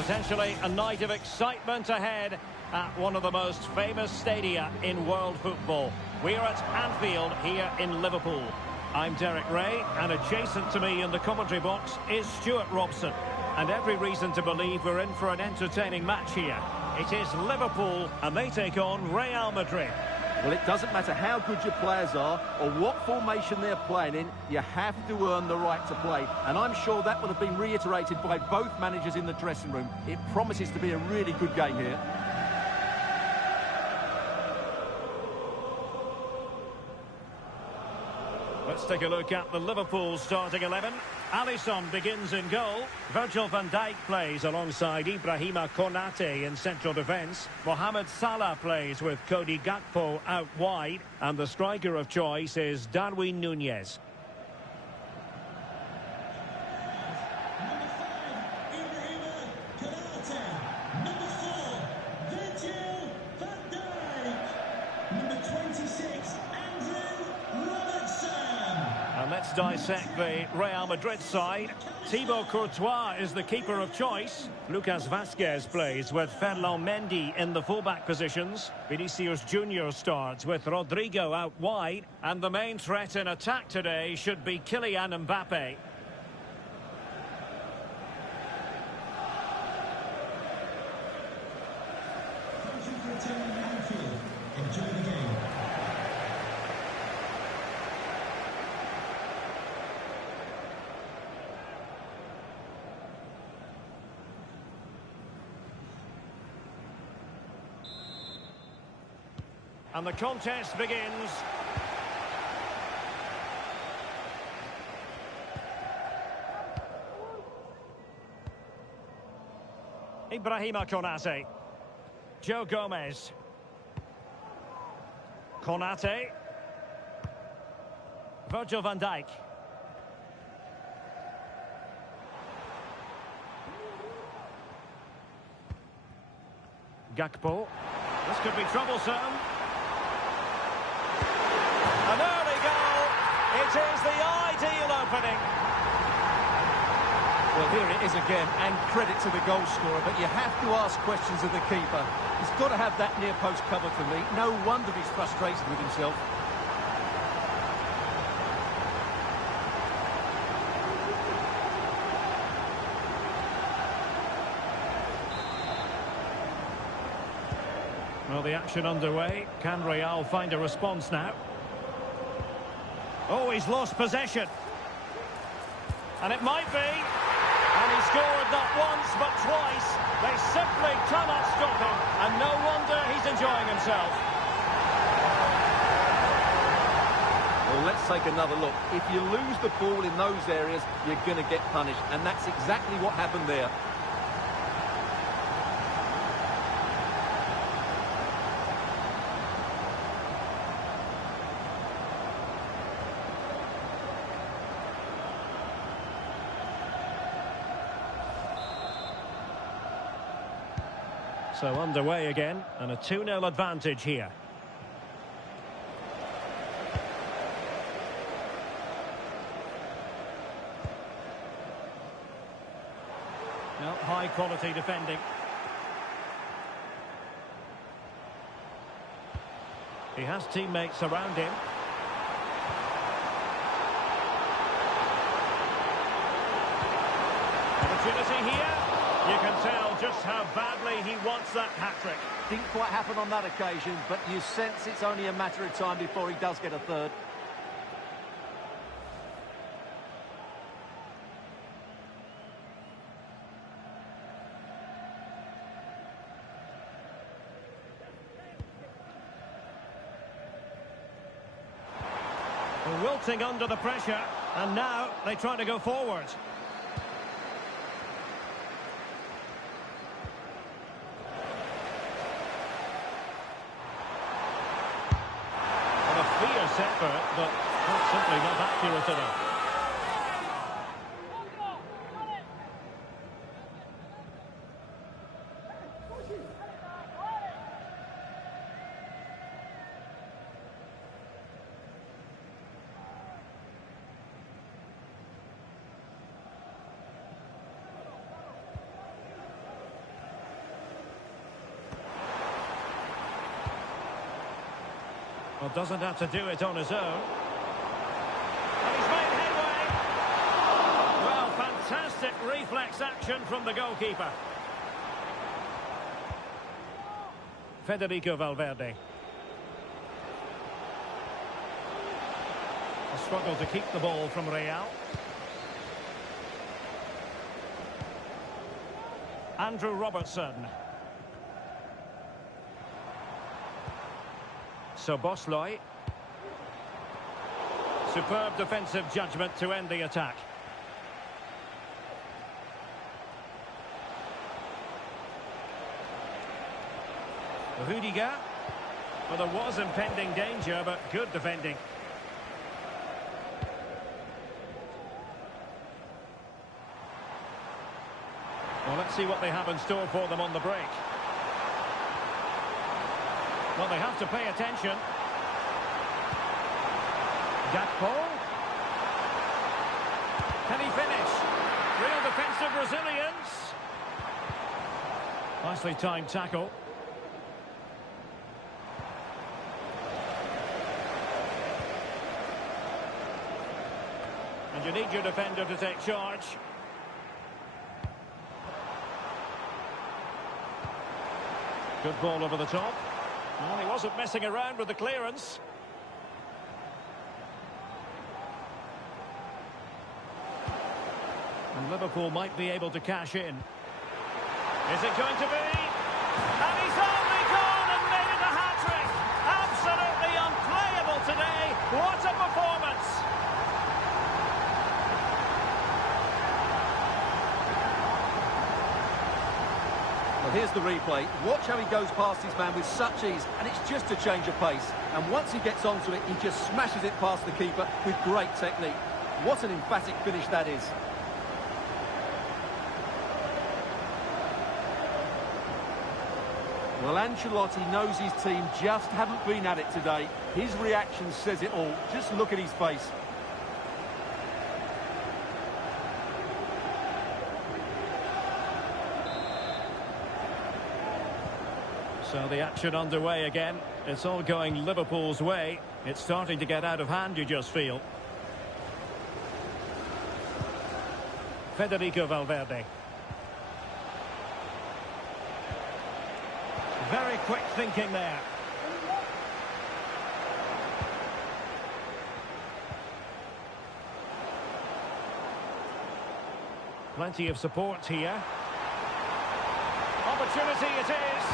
Potentially a night of excitement ahead at one of the most famous stadia in world football. We're at Anfield here in Liverpool. I'm Derek Ray, and adjacent to me in the commentary box is Stuart Robson. And every reason to believe we're in for an entertaining match here. It is Liverpool, and they take on Real Madrid. Well, it doesn't matter how good your players are or what formation they're playing in, you have to earn the right to play. And I'm sure that would have been reiterated by both managers in the dressing room. It promises to be a really good game here. Let's take a look at the Liverpool starting 11. Alisson begins in goal. Virgil van Dijk plays alongside Ibrahima Konate in central defence. Mohamed Salah plays with Cody Gakpo out wide. And the striker of choice is Darwin Núñez. Let's dissect the Real Madrid side. Thibaut Courtois is the keeper of choice. Lucas Vazquez plays with Ferland Mendy in the fullback positions. Vinicius Junior starts with Rodrigo out wide. And the main threat in attack today should be Kylian Mbappe. Thank you for attending Anfield. Enjoy the game. And the contest begins. Ibrahima Konate. Joe Gomez. Konate. Virgil van Dijk. Gakpo. This could be troublesome. An early goal. It is the ideal opening. Well, here it is again, and credit to the goal scorer, but you have to ask questions of the keeper. He's got to have that near post covered for me. No wonder he's frustrated with himself. Well, the action underway. Can Real find a response now? Oh, he's lost possession. And it might be. And he scored not once, but twice. They simply cannot stop him. And no wonder he's enjoying himself. Well, let's take another look. If you lose the ball in those areas, you're going to get punished. And that's exactly what happened there. So underway again, and a 2-0 advantage here. Now, high quality defending. He has teammates around him. Opportunity here. You can tell just how badly he wants that hat-trick. Didn't quite happen on that occasion, but you sense it's only a matter of time before he does get a third. Wilting under the pressure, and now they try to go forward. Fierce effort, but simply not accurate enough. Well, doesn't have to do it on his own. And he's made headway. Well, fantastic reflex action from the goalkeeper. Federico Valverde. A struggle to keep the ball from Real. Andrew Robertson. Szoboszlai. Superb defensive judgment to end the attack. Rudiger. Well, there was impending danger, but good defending. Well, let's see what they have in store for them on the break. Well, they have to pay attention. Gakpo. Can he finish? Real defensive resilience. Nicely timed tackle. And you need your defender to take charge. Good ball over the top. Well, he wasn't messing around with the clearance. And Liverpool might be able to cash in. Is it going to be? And he's only gone and made it a hat-trick! Absolutely unplayable today. What a performance! Well, here's the replay. Watch how he goes past his man with such ease, and it's just a change of pace. And once he gets onto it, he just smashes it past the keeper with great technique. What an emphatic finish that is. Well, Ancelotti knows his team just haven't been at it today. His reaction says it all. Just look at his face. So the action underway again. It's all going Liverpool's way. It's starting to get out of hand, you just feel. Federico Valverde. Very quick thinking there. Plenty of support here. Opportunity it is.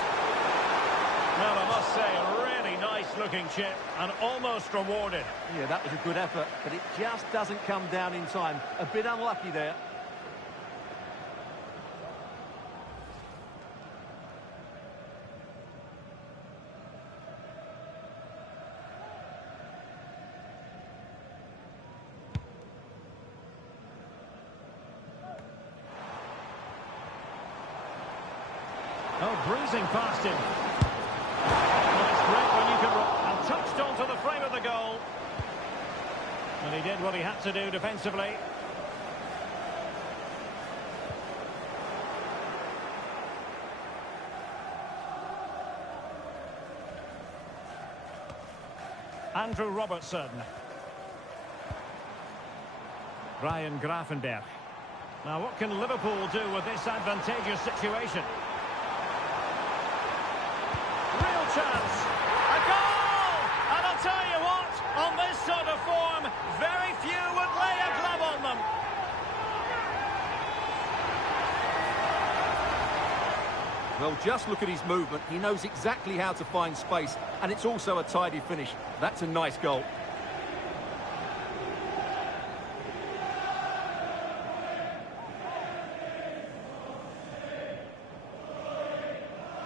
Well, I must say, a really nice-looking chip and almost rewarded. Yeah, that was a good effort, but it just doesn't come down in time. A bit unlucky there. Oh, breezing past him. Well, it's great when you can... And touched onto the frame of the goal. And he did what he had to do defensively. Andrew Robertson. Ryan Gravenberch. Now, what can Liverpool do with this advantageous situation? Real chance. A goal! And I'll tell you what, on this sort of form, very few would lay a glove on them. Well, just look at his movement. He knows exactly how to find space, and it's also a tidy finish. That's a nice goal.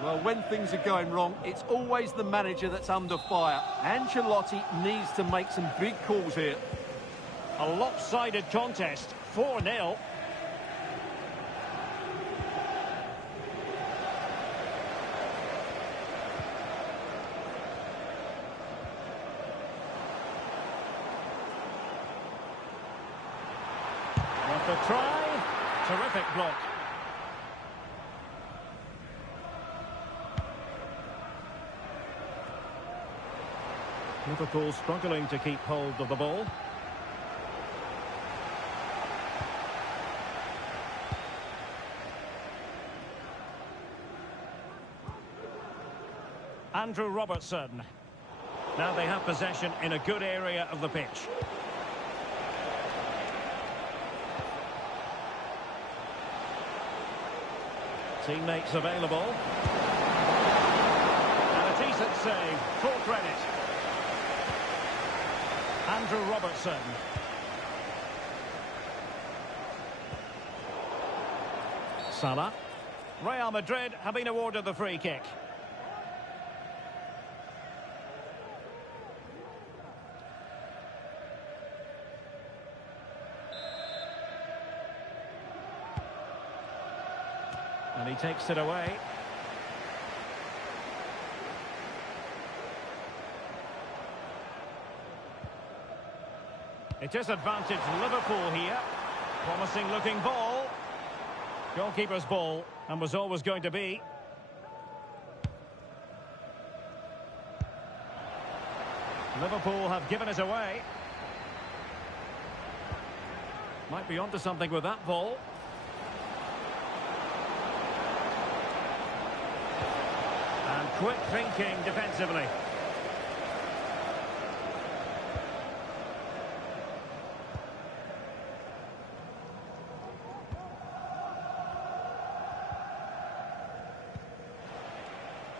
Well, when things are going wrong, it's always the manager that's under fire. Ancelotti needs to make some big calls here. A lopsided contest, 4-0. Worth a try. Terrific block. Liverpool struggling to keep hold of the ball. Andrew Robertson. Now they have possession in a good area of the pitch. Teammates available. And a decent save. Full credit. Andrew Robertson. Salah. Real Madrid have been awarded the free kick. And he takes it away. It is advantage Liverpool here. Promising looking ball. Goalkeeper's ball, and was always going to be. Liverpool have given it away. Might be onto something with that ball. And quick thinking defensively.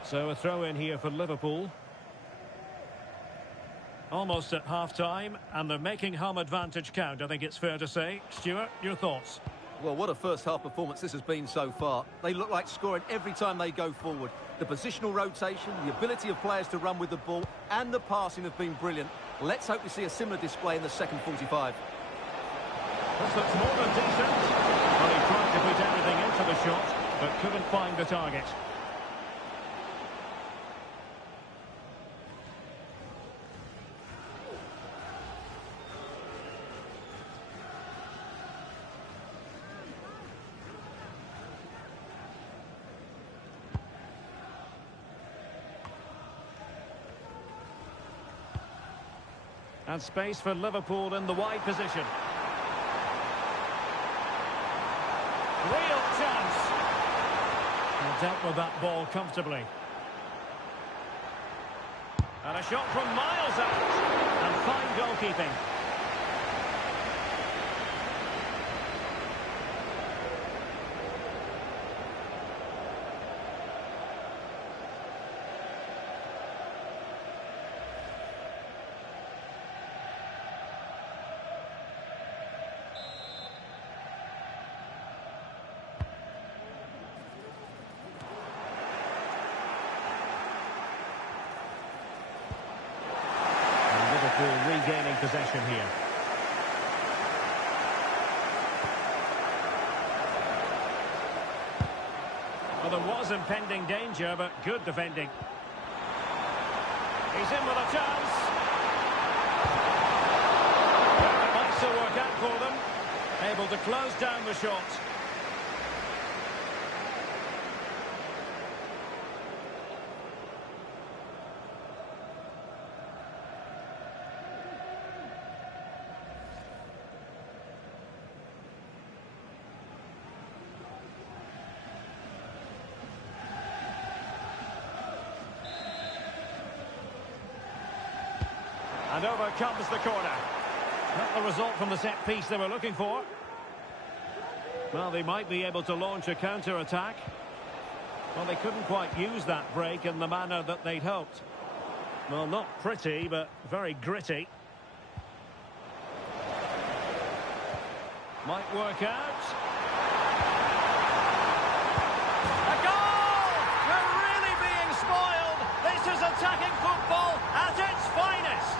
So a throw in here for Liverpool. Almost at half-time, and they're making home advantage count, I think it's fair to say. Stuart, your thoughts? Well, what a first-half performance this has been so far. They look like scoring every time they go forward. The positional rotation, the ability of players to run with the ball, and the passing have been brilliant. Let's hope we see a similar display in the second 45. This looks more than decent. Well, he tried to put everything into the shot, but couldn't find the target. And space for Liverpool in the wide position. Real chance. And dealt with that ball comfortably. And a shot from miles out. And fine goalkeeping. Regaining possession here. Well, there was impending danger, but good defending. He's in with a chance. It might still work out for them. Able to close down the shot. And over comes the corner. Not the result from the set piece they were looking for. Well, they might be able to launch a counter-attack. Well, they couldn't quite use that break in the manner that they'd hoped. Well, not pretty, but very gritty. Might work out. A goal! They're really being spoiled. This is attacking football at its finest.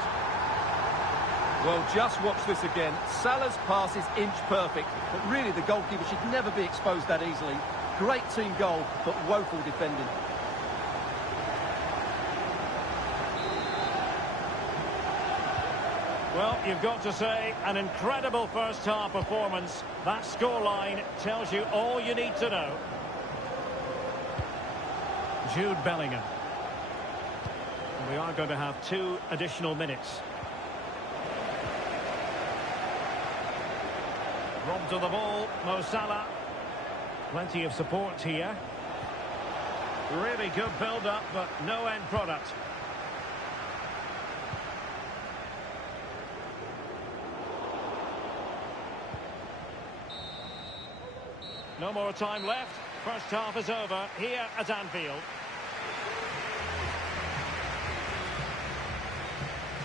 Well, just watch this again. Salah's pass is inch perfect, but really the goalkeeper should never be exposed that easily. Great team goal, but woeful defending. Well, you've got to say, an incredible first-half performance. That scoreline tells you all you need to know. Jude Bellingham. We are going to have 2 additional minutes. Robbed of the ball, Mo Salah. Plenty of support here. Really good build-up, but no end product. No more time left. First half is over here at Anfield.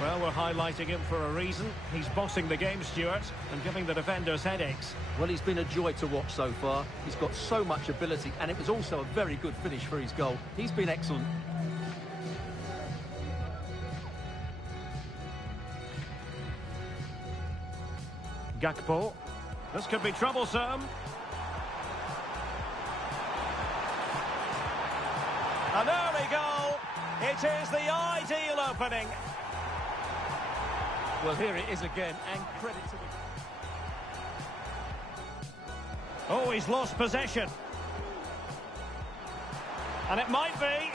Well, we're highlighting him for a reason. He's bossing the game, Stuart, and giving the defenders headaches. Well, he's been a joy to watch so far. He's got so much ability, and it was also a very good finish for his goal. He's been excellent. Gakpo. This could be troublesome. An early goal. It is the ideal opening. Well, here it is again, and credit to the... Oh, he's lost possession. And it might be.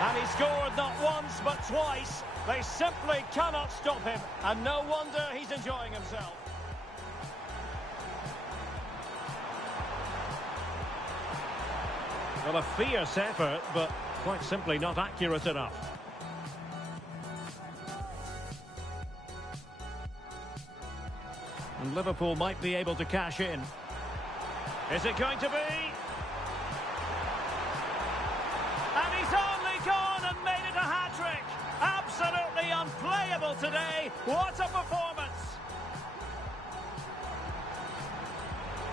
And he scored not once, but twice. They simply cannot stop him. And no wonder he's enjoying himself. Well, a fierce effort, but quite simply not accurate enough. And Liverpool might be able to cash in. Is it going to be? And he's only gone and made it a hat-trick. Absolutely unplayable today. What a performance.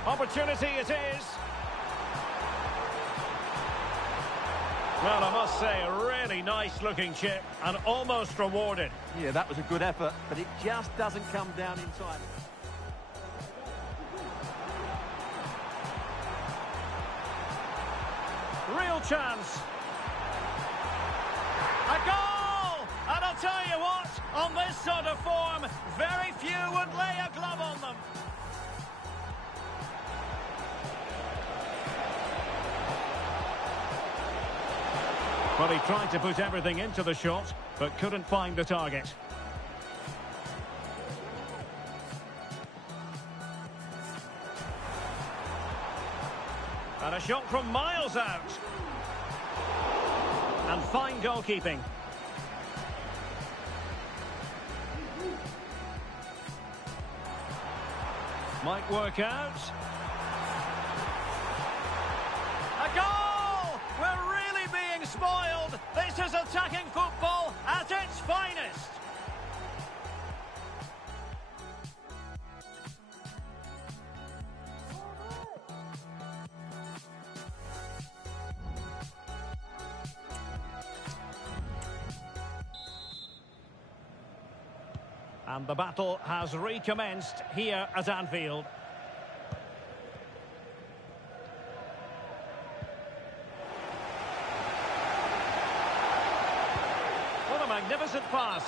Opportunity it is. Well, I must say, a really nice-looking chip and almost rewarded. Yeah, that was a good effort, but it just doesn't come down in time. Real chance. A goal! And I'll tell you what, on this sort of form, very few would lay a glove on them. Well, he tried to put everything into the shot, but couldn't find the target. And a shot from miles out. And fine goalkeeping. Might work out. A goal! We're really being spoiled. This is attacking football at its finest. And the battle has recommenced here at Anfield. What a magnificent pass.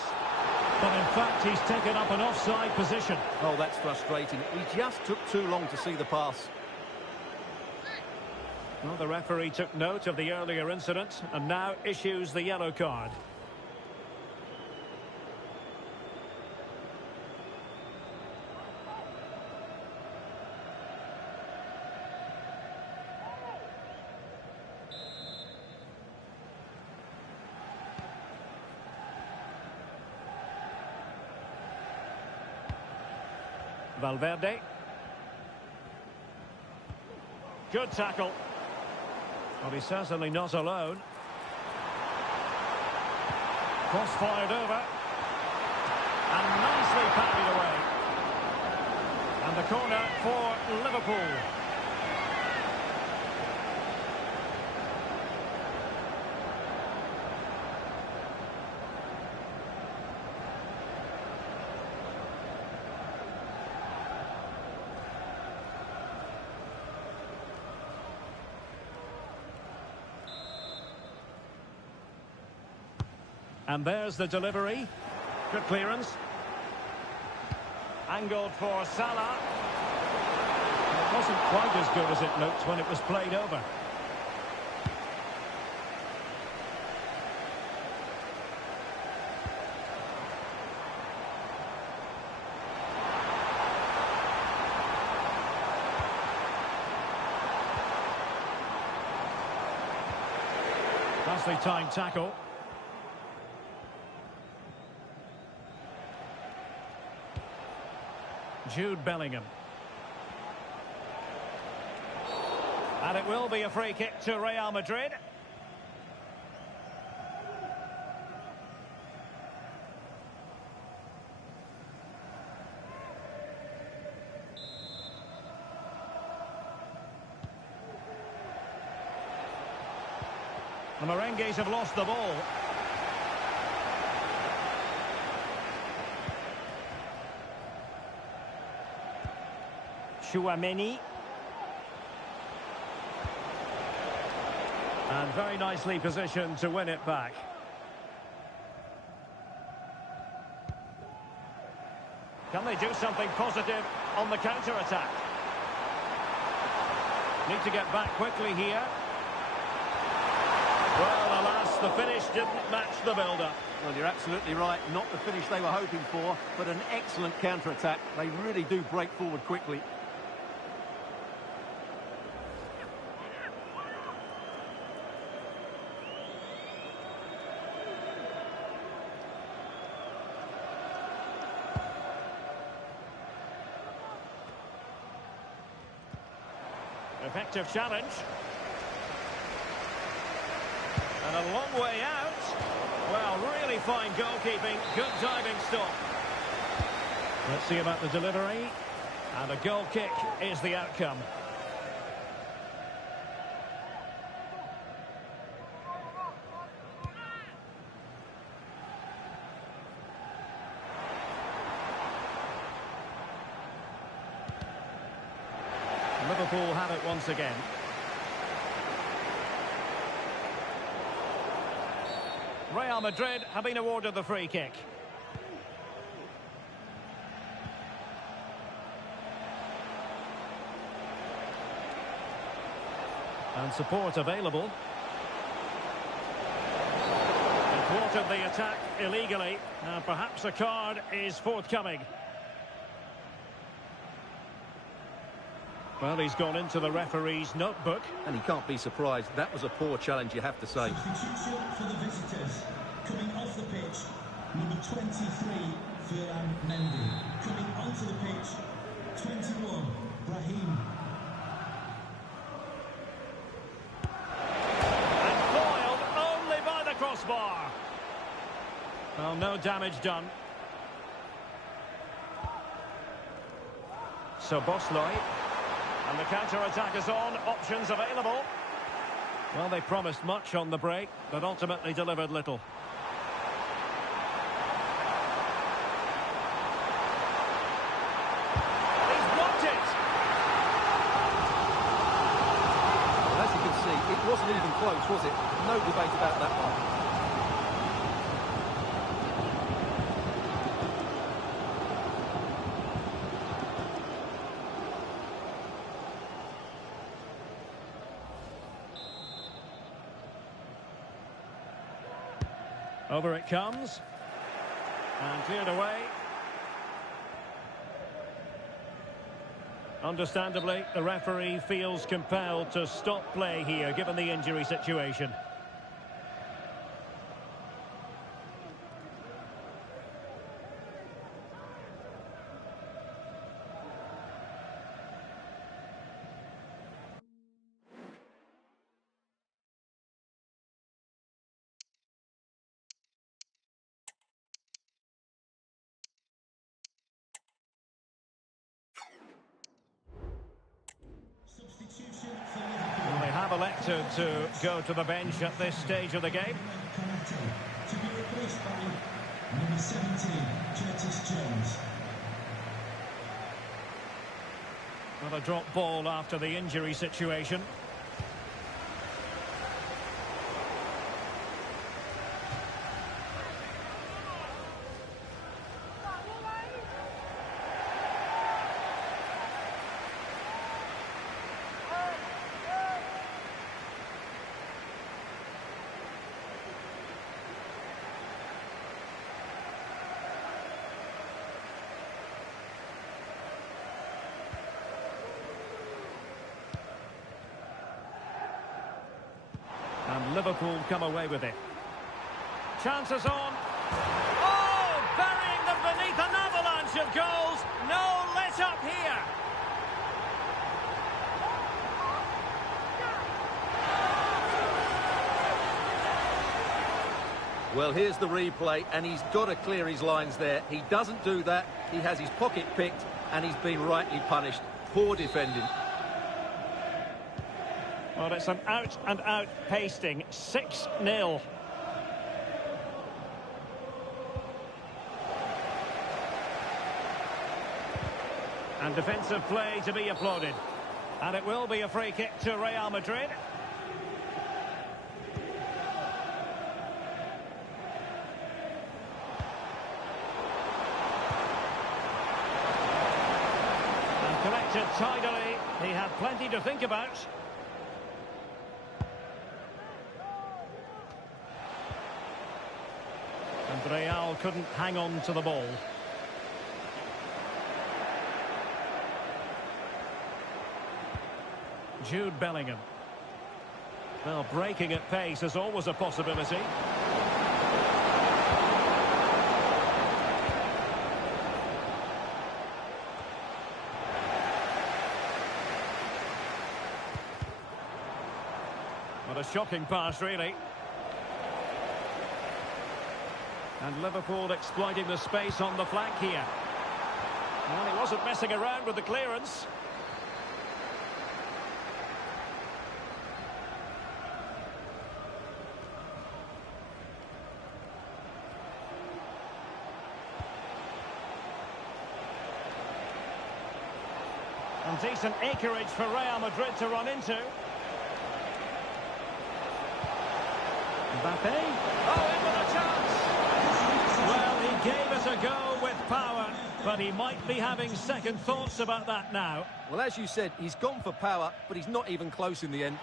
But in fact, he's taken up an offside position. Oh, that's frustrating. He just took too long to see the pass. Well, the referee took note of the earlier incident and now issues the yellow card. Valverde. Good tackle. Well, he's certainly not alone. Cross fired over. And nicely parried away. And the corner for Liverpool. And there's the delivery. Good clearance. Angled for Salah. It wasn't quite as good as it looked when it was played over. nicely timed tackle. Jude Bellingham. And it will be a free kick to Real Madrid. The Merengues have lost the ball. Tchouaméni. And very nicely positioned to win it back. Can they do something positive on the counter-attack? Need to get back quickly here. Well, alas, the finish didn't match the build-up. Well, you're absolutely right. Not the finish they were hoping for, but an excellent counter-attack. They really do break forward quickly. Effective challenge. And a long way out. Well, really fine goalkeeping. Good diving stop. Let's see about the delivery. And a goal kick is the outcome. Liverpool have it once again. Real Madrid have been awarded the free kick. And support available. He thwarted the attack illegally. Perhaps a card is forthcoming. Well, he's gone into the referee's notebook. And he can't be surprised. That was a poor challenge, you have to say. Substitution for the visitors. Coming off the pitch, number 23, Ferland Mendy. Coming onto the pitch, 21, Brahim. And foiled only by the crossbar. Well, no damage done. So Bosley. And the counter-attack is on, options available. Well, they promised much on the break, but ultimately delivered little. He's blocked it! Well, as you can see, it wasn't even close, was it? No debate about that one. Over it comes. And cleared away. Understandably, the referee feels compelled to stop play here, given the injury situation. Substitution for Liverpool. Well, they have elected to go to the bench at this stage of the game. Konate, to be replaced by number 17, Curtis Jones. Well, a drop ball after the injury situation. And Liverpool come away with it. Chances on. Oh, burying them beneath an avalanche of goals. No let up here. Well, here's the replay, and he's got to clear his lines there. He doesn't do that. He has his pocket picked, and he's been rightly punished. Poor defending. Well, it's an out-and-out pasting. 6-0. And defensive play to be applauded. And it will be a free kick to Real Madrid. And collected tidily. He had plenty to think about. And Real couldn't hang on to the ball. Jude Bellingham. Well, breaking at pace is always a possibility. What a shocking pass, really. And Liverpool exploiting the space on the flank here. Well, he wasn't messing around with the clearance. And decent acreage for Real Madrid to run into. Mbappe. Oh, in with a chance. Well, he gave it a go with power, but he might be having second thoughts about that now. Well, as you said, he's gone for power, but he's not even close in the end.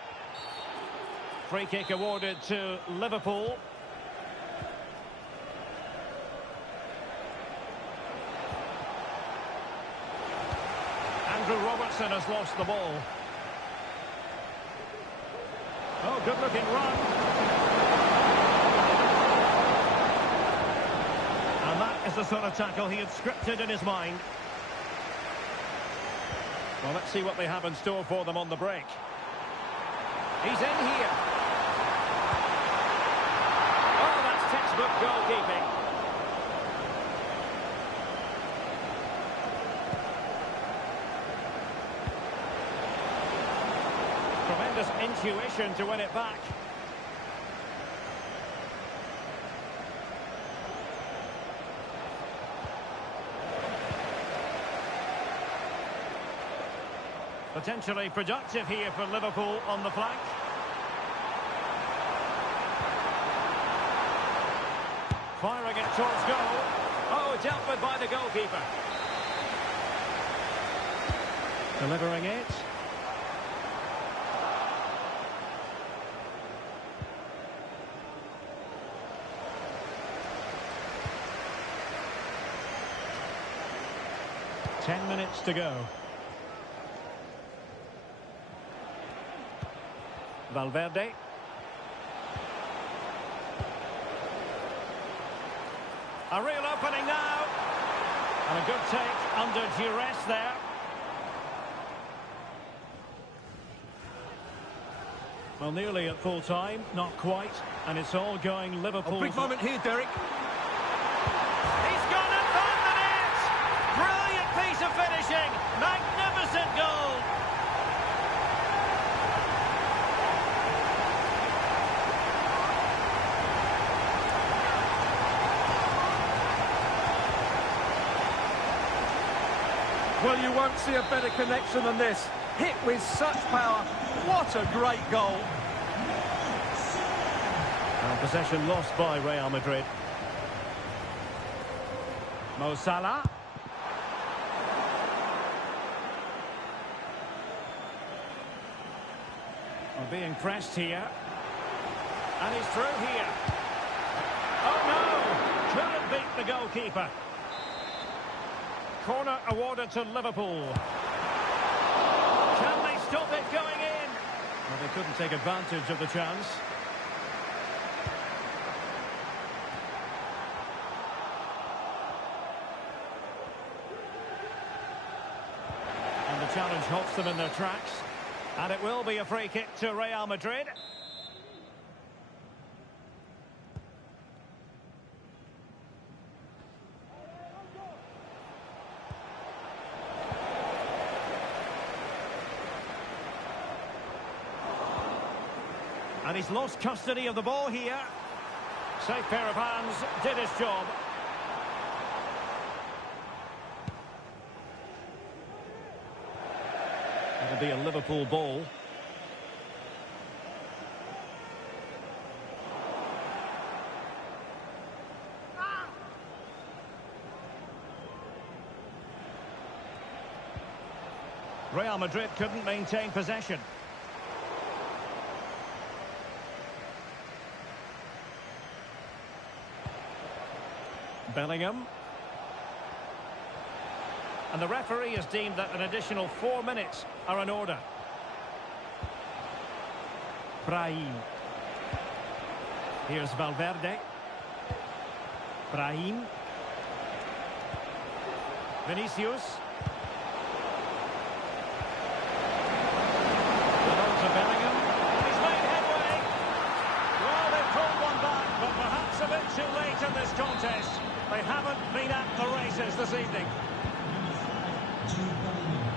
Free kick awarded to Liverpool. Andrew Robertson has lost the ball. Oh, good-looking run. And that is the sort of tackle he had scripted in his mind. Well, let's see what they have in store for them on the break. He's in here. Oh, that's textbook goalkeeping. Tremendous intuition to win it back. Potentially productive here for Liverpool on the flank. Firing it towards goal. Oh, dealt with by the goalkeeper. Delivering it. Ten minutes to go. Valverde. A real opening now. And a good take under duress there. Well, nearly at full time, not quite. And it's all going Liverpool. A big moment here, Derek. He's gone and found the net! Brilliant piece of finishing. Magnificent goal. Well, you won't see a better connection than this. Hit with such power. What a great goal. And possession lost by Real Madrid. Mo Salah. Well, being pressed here. And he's through here. Oh no! Couldn't beat the goalkeeper. Corner awarded to Liverpool. Can they stop it going in? Well, they couldn't take advantage of the chance. challenge halts them in their tracks. And it will be a free kick to Real Madrid. And he's lost custody of the ball here. Safe pair of hands, did his job. It'll be a Liverpool ball. Real Madrid couldn't maintain possession. Bellingham. And the referee has deemed that an additional 4 minutes are in order. Brahim. Here's Valverde. Brahim. Vinicius. And on to Bellingham. He's made headway. Well, they've pulled one back, but perhaps a bit too late in this contest. They haven't been at the races this evening. Jude Bellingham.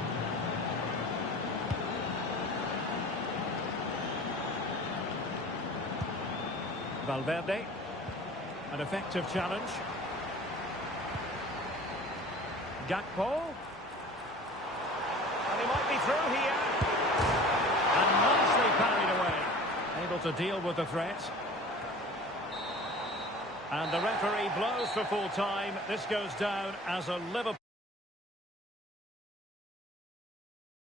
Valverde. An effective challenge. Gakpo. And he might be through here. And nicely parried away. Able to deal with the threat. And the referee blows for full time. This goes down as a Liverpool.